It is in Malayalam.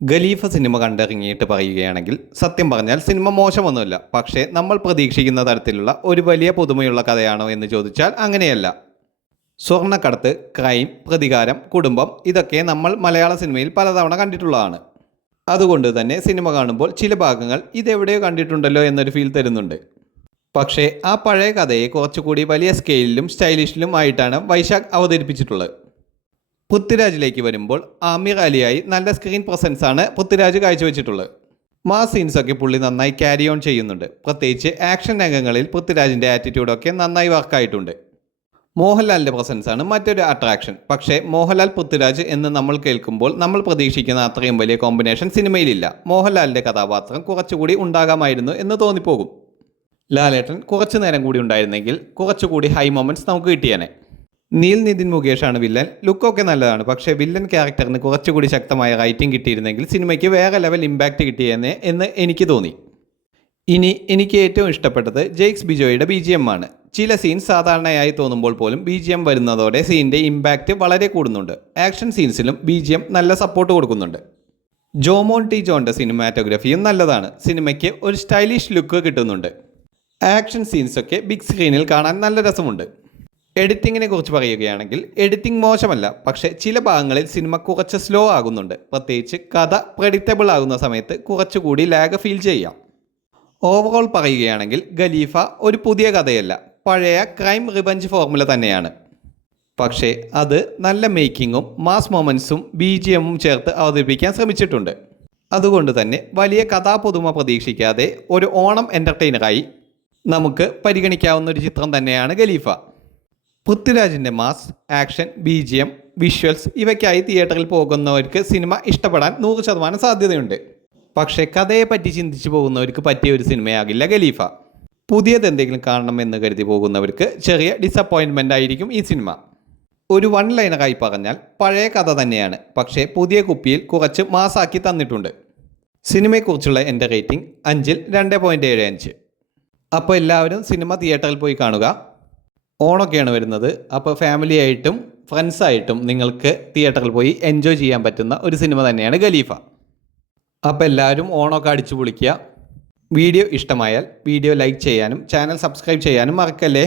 ഖലീഫ സിനിമ കണ്ടിറങ്ങിയിട്ട് പറയുകയാണെങ്കിൽ സത്യം പറഞ്ഞാൽ സിനിമ മോശമൊന്നുമില്ല. പക്ഷേ നമ്മൾ പ്രതീക്ഷിക്കുന്ന തരത്തിലുള്ള ഒരു വലിയ പുതുമയുള്ള കഥയാണോ എന്ന് ചോദിച്ചാൽ അങ്ങനെയല്ല. സ്വർണ്ണക്കടത്ത്, ക്രൈം, പ്രതികാരം, കുടുംബം ഇതൊക്കെ നമ്മൾ മലയാള സിനിമയിൽ പലതവണ കണ്ടിട്ടുള്ളതാണ്. അതുകൊണ്ട് തന്നെ സിനിമ കാണുമ്പോൾ ചില ഭാഗങ്ങൾ ഇതെവിടെയോ കണ്ടിട്ടുണ്ടല്ലോ എന്നൊരു ഫീൽ തരുന്നുണ്ട്. പക്ഷേ ആ പഴയ കഥയെ കുറച്ചുകൂടി വലിയ സ്കെയിലിലും സ്റ്റൈലിഷിലും ആയിട്ടാണ് വൈശാഖ് അവതരിപ്പിച്ചിട്ടുള്ളത്. പൃഥ്വിരാജിലേക്ക് വരുമ്പോൾ ആമിർ അലിയായി നല്ല സ്ക്രീൻ പ്രസൻസ് ആണ് പൃഥ്വിരാജ് കാഴ്ചവെച്ചിട്ടുള്ളത്. മാസ് സീൻസൊക്കെ പുള്ളി നന്നായി ക്യാരി ഓൺ ചെയ്യുന്നുണ്ട്. പ്രത്യേകിച്ച് ആക്ഷൻ രംഗങ്ങളിൽ പൃഥ്വിരാജിൻ്റെ ആറ്റിറ്റ്യൂഡൊക്കെ നന്നായി വർക്കായിട്ടുണ്ട്. മോഹൻലാലിൻ്റെ പ്രസൻസ് ആണ് മറ്റൊരു അട്രാക്ഷൻ. പക്ഷേ മോഹൻലാൽ പൃഥ്വിരാജ് എന്ന് നമ്മൾ കേൾക്കുമ്പോൾ നമ്മൾ പ്രതീക്ഷിക്കുന്ന അത്രയും വലിയ കോമ്പിനേഷൻ സിനിമയിലില്ല. മോഹൻലാലിൻ്റെ കഥാപാത്രം കുറച്ചുകൂടി ഉണ്ടാകാമായിരുന്നു എന്ന് തോന്നിപ്പോകും. ലാലേട്ടൻ കുറച്ചു നേരം കൂടി ഉണ്ടായിരുന്നെങ്കിൽ കുറച്ചുകൂടി ഹൈ മൊമെൻറ്റ്സ് നമുക്ക് കിട്ടിയേനെ. നീൽ നിതിൻ മുകേഷാണ് വില്ലൻ. ലുക്കൊക്കെ നല്ലതാണ്. പക്ഷേ വില്ലൻ ക്യാരക്ടറിന് കുറച്ചുകൂടി ശക്തമായ റൈറ്റിംഗ് കിട്ടിയിരുന്നെങ്കിൽ സിനിമയ്ക്ക് വേറെ ലെവൽ ഇമ്പാക്റ്റ് കിട്ടിയെന്നേ എന്ന് എനിക്ക് തോന്നി. ഇനി എനിക്ക് ഏറ്റവും ഇഷ്ടപ്പെട്ടത് ജെയ്ക്സ് ബിജോയുടെ BGM ആണ്. ചില സീൻ സാധാരണയായി തോന്നുമ്പോൾ പോലും BGM വരുന്നതോടെ സീനിൻ്റെ ഇമ്പാക്റ്റ് വളരെ കൂടുന്നുണ്ട്. ആക്ഷൻ സീൻസിലും BGM നല്ല സപ്പോർട്ട് കൊടുക്കുന്നുണ്ട്. ജോമോൻ ടി ജോണിൻ്റെ സിനിമാറ്റോഗ്രഫിയും നല്ലതാണ്. സിനിമയ്ക്ക് ഒരു സ്റ്റൈലിഷ് ലുക്ക് കിട്ടുന്നുണ്ട്. ആക്ഷൻ സീൻസൊക്കെ ബിഗ് സ്ക്രീനിൽ കാണാൻ നല്ല രസമുണ്ട്. എഡിറ്റിങ്ങിനെ കുറിച്ച് പറയുകയാണെങ്കിൽ എഡിറ്റിംഗ് മോശമല്ല. പക്ഷേ ചില ഭാഗങ്ങളിൽ സിനിമ കുറച്ച് സ്ലോ ആകുന്നുണ്ട്. പ്രത്യേകിച്ച് കഥ പ്രെഡിക്റ്റബിൾ ആകുന്ന സമയത്ത് കുറച്ചുകൂടി ലാഗ് ഫീൽ ചെയ്യാം. ഓവറോൾ പറയുകയാണെങ്കിൽ ഖലീഫ ഒരു പുതിയ കഥയല്ല, പഴയ ക്രൈം റിവഞ്ച് ഫോർമുല തന്നെയാണ്. പക്ഷേ അത് നല്ല മേക്കിങ്ങും മാസ് മൊമെൻറ്റ്സും BGMഉം ചേർത്ത് അവതരിപ്പിക്കാൻ ശ്രമിച്ചിട്ടുണ്ട്. അതുകൊണ്ട് തന്നെ വലിയ കഥാപുതുമ പ്രതീക്ഷിക്കാതെ ഒരു ഓണം എൻ്റർടൈനറായി നമുക്ക് പരിഗണിക്കാവുന്ന ഒരു ചിത്രം തന്നെയാണ് ഖലീഫ. പൃഥ്വിരാജിൻ്റെ മാസ്, ആക്ഷൻ, BGM, വിഷ്വൽസ് ഇവയ്ക്കായി തിയേറ്ററിൽ പോകുന്നവർക്ക് സിനിമ ഇഷ്ടപ്പെടാൻ 100% സാധ്യതയുണ്ട്. പക്ഷേ കഥയെപ്പറ്റി ചിന്തിച്ചു പോകുന്നവർക്ക് പറ്റിയ ഒരു സിനിമയാകില്ല ഖലീഫ. പുതിയതെന്തെങ്കിലും കാണണമെന്ന് കരുതി പോകുന്നവർക്ക് ചെറിയ ഡിസപ്പോയിൻമെൻ്റ് ആയിരിക്കും ഈ സിനിമ. ഒരു വൺ ലൈനറായി പറഞ്ഞാൽ പഴയ കഥ തന്നെയാണ്. പക്ഷേ പുതിയ കുപ്പിയിൽ കുറച്ച് മാസാക്കി തന്നിട്ടുണ്ട്. സിനിമയെക്കുറിച്ചുള്ള എൻ്റെ റേറ്റിംഗ് 5ൽ 2.75. അപ്പോൾ എല്ലാവരും സിനിമ തിയേറ്ററിൽ പോയി കാണുക. ഓണമൊക്കെയാണ് വരുന്നത്. അപ്പോൾ ഫാമിലിയായിട്ടും ഫ്രണ്ട്സായിട്ടും നിങ്ങൾക്ക് തിയേറ്ററിൽ പോയി എൻജോയ് ചെയ്യാൻ പറ്റുന്ന ഒരു സിനിമ തന്നെയാണ് ഖലീഫ. അപ്പോൾ എല്ലാവരും ഓണമൊക്കെ അടിച്ചു പൊളിക്കുക. വീഡിയോ ഇഷ്ടമായാൽ വീഡിയോ ലൈക്ക് ചെയ്യാനും ചാനൽ സബ്സ്ക്രൈബ് ചെയ്യാനും മറക്കല്ലേ.